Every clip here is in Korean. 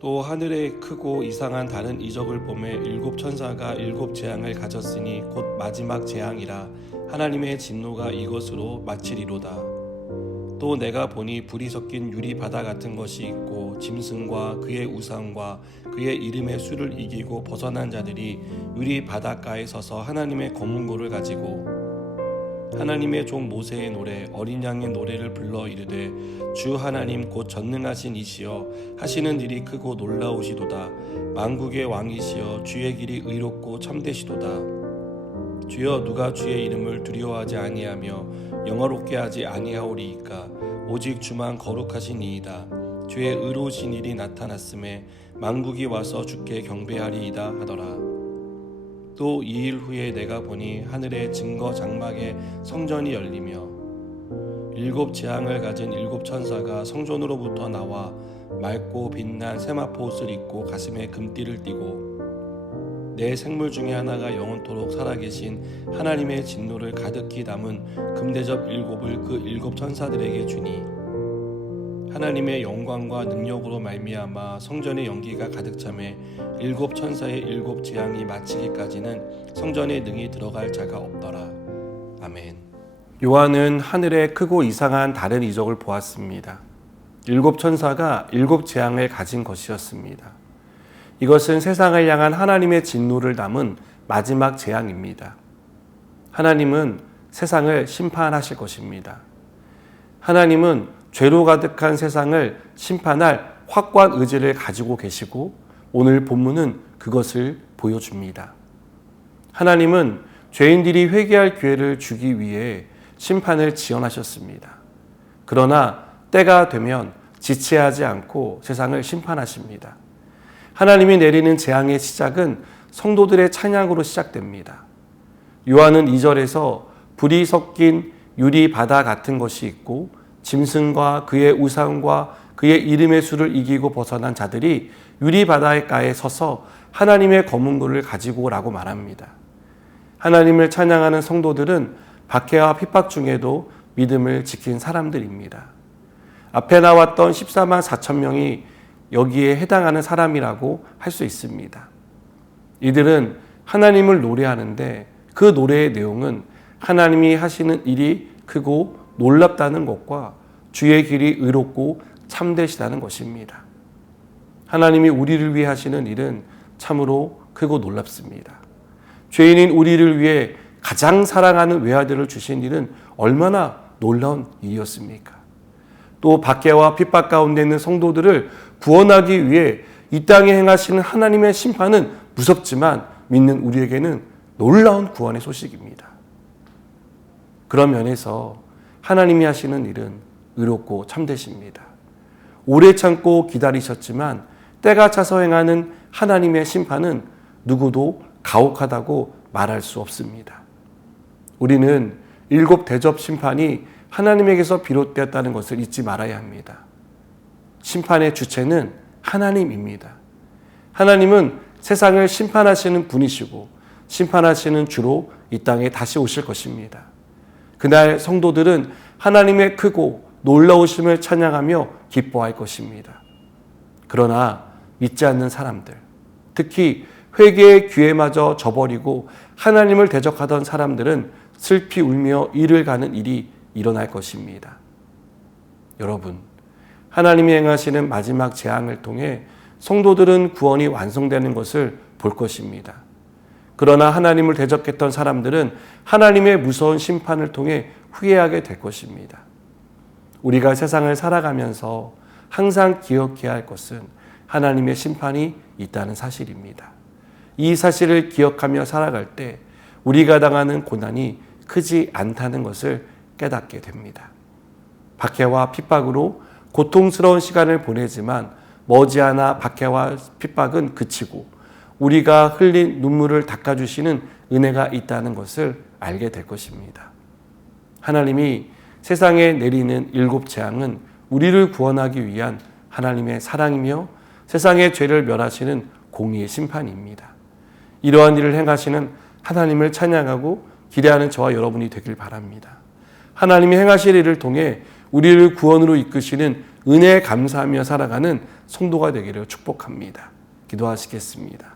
또 하늘에 크고 이상한 다른 이적을 보매 일곱 천사가 일곱 재앙을 가졌으니 곧 마지막 재앙이라. 하나님의 진노가 이것으로 마치리로다. 또 내가 보니 불이 섞인 유리 바다 같은 것이 있고 짐승과 그의 우상과 그의 이름의 수를 이기고 벗어난 자들이 유리 바닷가에 서서 하나님의 검은고를 가지고 하나님의 종 모세의 노래 어린 양의 노래를 불러 이르되 주 하나님 곧 전능하신 이시여 하시는 일이 크고 놀라우시도다. 만국의 왕이시여 주의 길이 의롭고 참되시도다. 주여 누가 주의 이름을 두려워하지 아니하며 영화롭게 하지 아니하오리이까. 오직 주만 거룩하신 이이다. 주의 의로우신 일이 나타났음에 만국이 와서 주께 경배하리이다 하더라. 또 2일 후에 내가 보니 하늘의 증거 장막에 성전이 열리며 일곱 재앙을 가진 일곱 천사가 성전으로부터 나와 맑고 빛난 세마포 옷을 입고 가슴에 금띠를 띠고 네 생물 중에 하나가 영원토록 살아계신 하나님의 진노를 가득히 담은 금대접 일곱을 그 일곱 천사들에게 주니 하나님의 영광과 능력으로 말미암아 성전의 연기가 가득 차매 일곱 천사의 일곱 재앙이 마치기까지는 성전에 능히 들어갈 자가 없더라. 아멘. 요한은 하늘에 크고 이상한 다른 이적을 보았습니다. 일곱 천사가 일곱 재앙을 가진 것이었습니다. 이것은 세상을 향한 하나님의 진노를 담은 마지막 재앙입니다. 하나님은 세상을 심판하실 것입니다. 하나님은 죄로 가득한 세상을 심판할 확고한 의지를 가지고 계시고 오늘 본문은 그것을 보여줍니다. 하나님은 죄인들이 회개할 기회를 주기 위해 심판을 지원하셨습니다. 그러나 때가 되면 지체하지 않고 세상을 심판하십니다. 하나님이 내리는 재앙의 시작은 성도들의 찬양으로 시작됩니다. 요한은 2절에서 불이 섞인 유리 바다 같은 것이 있고 짐승과 그의 우상과 그의 이름의 수를 이기고 벗어난 자들이 유리 바닷가에 서서 하나님의 검은고를 가지고 오라고 말합니다. 하나님을 찬양하는 성도들은 박해와 핍박 중에도 믿음을 지킨 사람들입니다. 앞에 나왔던 14만 4천 명이 여기에 해당하는 사람이라고 할 수 있습니다. 이들은 하나님을 노래하는데 그 노래의 내용은 하나님이 하시는 일이 크고 놀랍다는 것과 주의 길이 의롭고 참되시다는 것입니다. 하나님이 우리를 위해 하시는 일은 참으로 크고 놀랍습니다. 죄인인 우리를 위해 가장 사랑하는 외아들을 주신 일은 얼마나 놀라운 일이었습니까? 또 박해와 핍박 가운데 있는 성도들을 구원하기 위해 이 땅에 행하시는 하나님의 심판은 무섭지만 믿는 우리에게는 놀라운 구원의 소식입니다. 그런 면에서 하나님이 하시는 일은 의롭고 참되십니다. 오래 참고 기다리셨지만 때가 차서 행하는 하나님의 심판은 누구도 가혹하다고 말할 수 없습니다. 우리는 일곱 대접 심판이 하나님에게서 비롯되었다는 것을 잊지 말아야 합니다. 심판의 주체는 하나님입니다. 하나님은 세상을 심판하시는 분이시고 심판하시는 주로 이 땅에 다시 오실 것입니다. 그날 성도들은 하나님의 크고 놀라우심을 찬양하며 기뻐할 것입니다. 그러나 믿지 않는 사람들, 특히 회개의 기회마저 저버리고 하나님을 대적하던 사람들은 슬피 울며 이를 가는 일이 일어날 것입니다. 여러분, 하나님이 행하시는 마지막 재앙을 통해 성도들은 구원이 완성되는 것을 볼 것입니다. 그러나 하나님을 대적했던 사람들은 하나님의 무서운 심판을 통해 후회하게 될 것입니다. 우리가 세상을 살아가면서 항상 기억해야 할 것은 하나님의 심판이 있다는 사실입니다. 이 사실을 기억하며 살아갈 때 우리가 당하는 고난이 크지 않다는 것을 깨닫게 됩니다. 박해와 핍박으로 고통스러운 시간을 보내지만 머지않아 박해와 핍박은 그치고 우리가 흘린 눈물을 닦아주시는 은혜가 있다는 것을 알게 될 것입니다. 하나님이 세상에 내리는 일곱 재앙은 우리를 구원하기 위한 하나님의 사랑이며 세상의 죄를 멸하시는 공의의 심판입니다. 이러한 일을 행하시는 하나님을 찬양하고 기대하는 저와 여러분이 되길 바랍니다. 하나님이 행하실 일을 통해 우리를 구원으로 이끄시는 은혜에 감사하며 살아가는 성도가 되기를 축복합니다. 기도하시겠습니다.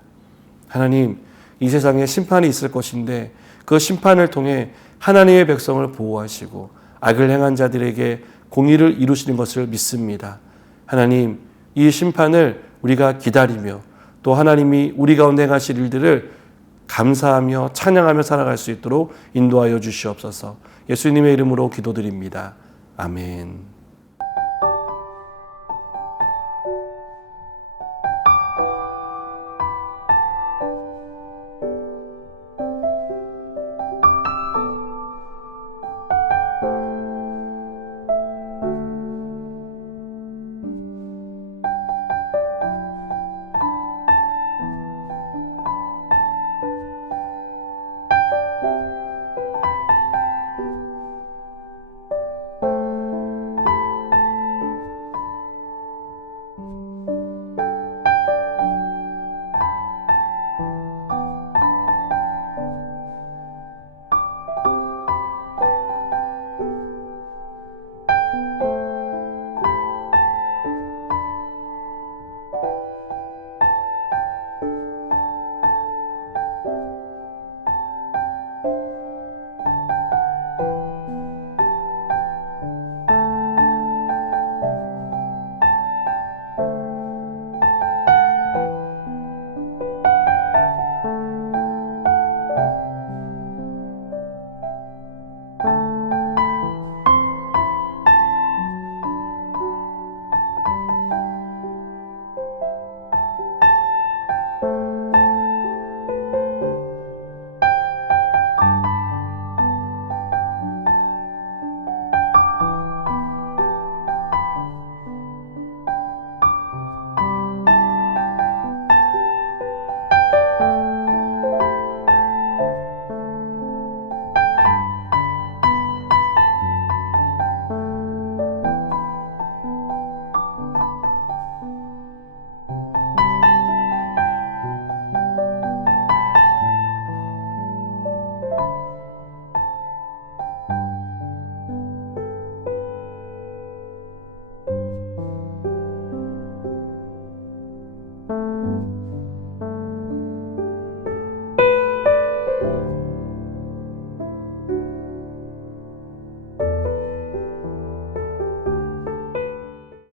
하나님, 이 세상에 심판이 있을 것인데 그 심판을 통해 하나님의 백성을 보호하시고 악을 행한 자들에게 공의를 이루시는 것을 믿습니다. 하나님, 이 심판을 우리가 기다리며 또 하나님이 우리 가운데 행하실 일들을 감사하며 찬양하며 살아갈 수 있도록 인도하여 주시옵소서. 예수님의 이름으로 기도드립니다. 아멘.